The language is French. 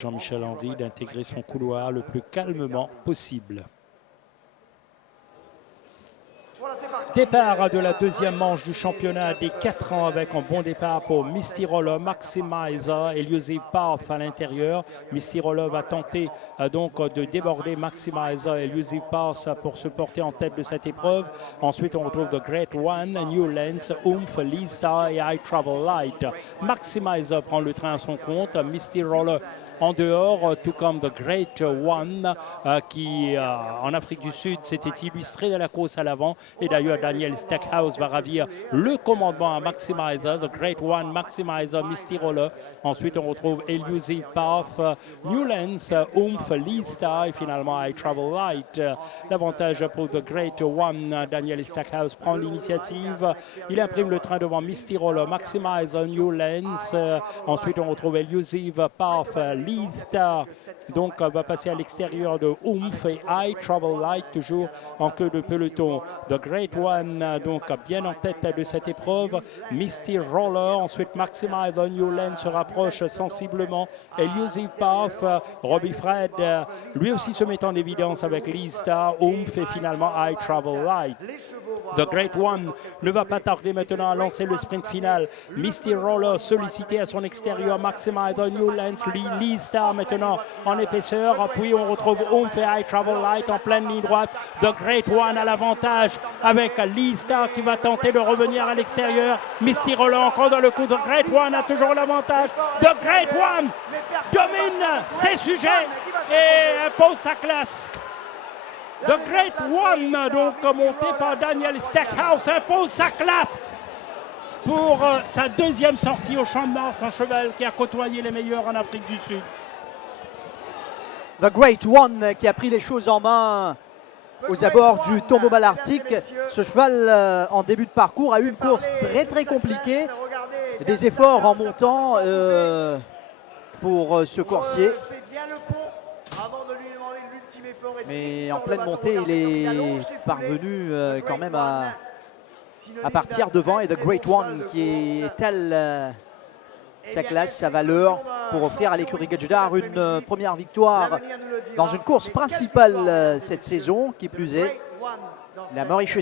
Jean-Michel Henry d'intégrer son couloir le plus calmement possible. Départ de la deuxième manche du championnat des 4 ans avec un bon départ pour Misty Roller, Maximizer et Elusive Path à l'intérieur. Misty Roller va tenter donc de déborder Maximizer et Elusive Path pour se porter en tête de cette épreuve. Ensuite, on retrouve The Great One, New Lens, Oomph, Lee Star et I Travel Light. Maximizer prend le train à son compte. Misty Roller en dehors, tout comme The Great One qui en Afrique du Sud s'était illustré de la course à l'avant. Et d'ailleurs, Daniel Stackhouse va ravir le commandement à Maximizer, The Great One, Maximizer, Misty Roller. Ensuite, on retrouve Elusive Path, New Lens, Oomph, Lee Star et finalement I Travel Light. L'avantage pour The Great One, Daniel Stackhouse prend l'initiative. Il imprime le train devant Misty Roller, Maximizer, New Lens. Ensuite, on retrouve Elusive Path, Lee Star donc va passer à l'extérieur de Oomph et I Travel Light toujours en queue de peloton. The Great One donc bien en tête de cette épreuve. Misty Roller, ensuite Maximizer, New Lens se rapproche sensiblement. Elusive Path, Robbie Fred lui aussi se met en évidence avec Lee Star, Oomph et finalement I Travel Light. The Great One ne va pas tarder maintenant à lancer le sprint final. Misty Roller sollicité à son extérieur, Maximizer, New Lens, Lee Star maintenant en épaisseur. Puis on retrouve Oomph et I Travel Light en pleine ligne droite. The Great One à l'avantage avec Lee Star qui va tenter de revenir à l'extérieur. Misty Roller encore dans le coup. The Great One a toujours l'avantage. The Great One domine ses sujets et impose sa classe. The Great One, donc monté par Daniel Stackhouse, impose sa classe pour sa deuxième sortie au Champ de Mars, un cheval qui a côtoyé les meilleurs en Afrique du Sud. The Great One qui a pris les choses en main aux abords du Tombeau Malartic. Ce cheval en début de parcours a eu une course très compliquée. Des efforts en montant pour ce coursier. Mais en pleine montée, il est parvenu quand même à partir devant. Et The Great One qui étale sa classe, sa valeur pour offrir à l'écurie Gadjudar une première victoire dans une course principale cette saison. Qui plus est, la Mauritius